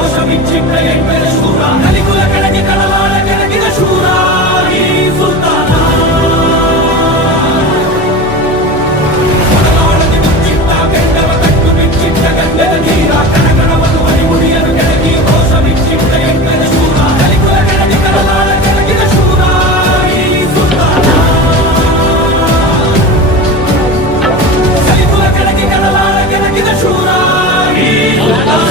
ಘೋಷವಿಚ್ಚಿಟ್ಟ ಎಂಟರ ಶೂರ ಕಲಿಕುಲ ಕೆಳಗೆ ಕಳವಾಳ ಕೆಳಗಿನ ಶೂರ ಈ ಸುಲ್ತಾನ ಮನವಾಳದಿ ಮುಚ್ಚಿಟ್ಟ ಕೆಂಡವ ಕಟ್ಟು ಬಿಚ್ಚಿಟ್ಟ ಗಂಧದ ನೀರ ಕಣಗಣವನ್ನು ಹರಿಮುಡಿಯನ್ನು ಕೆಳಗಿ ಘೋಷವಿಚ್ಚಿಟ್ಟ ಎಂಟರ ಶೂರ ಕಲಿಕುಲ ಕೆಳಗೆ ಕಳವಾಳ ಕೆಳಗಿನ ಶೂರ ಈ ಸುಲ್ತಾನ ಕಲಿಕುಲ ಕೆಳಗೆ ಕಳವಾಳ ಕೆಳಗಿನ ಶೂರ ಈ ಸುಲ್ತಾನ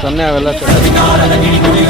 ಸೊನ್ನೆ ಅವೆಲ್ಲ ಶೂರ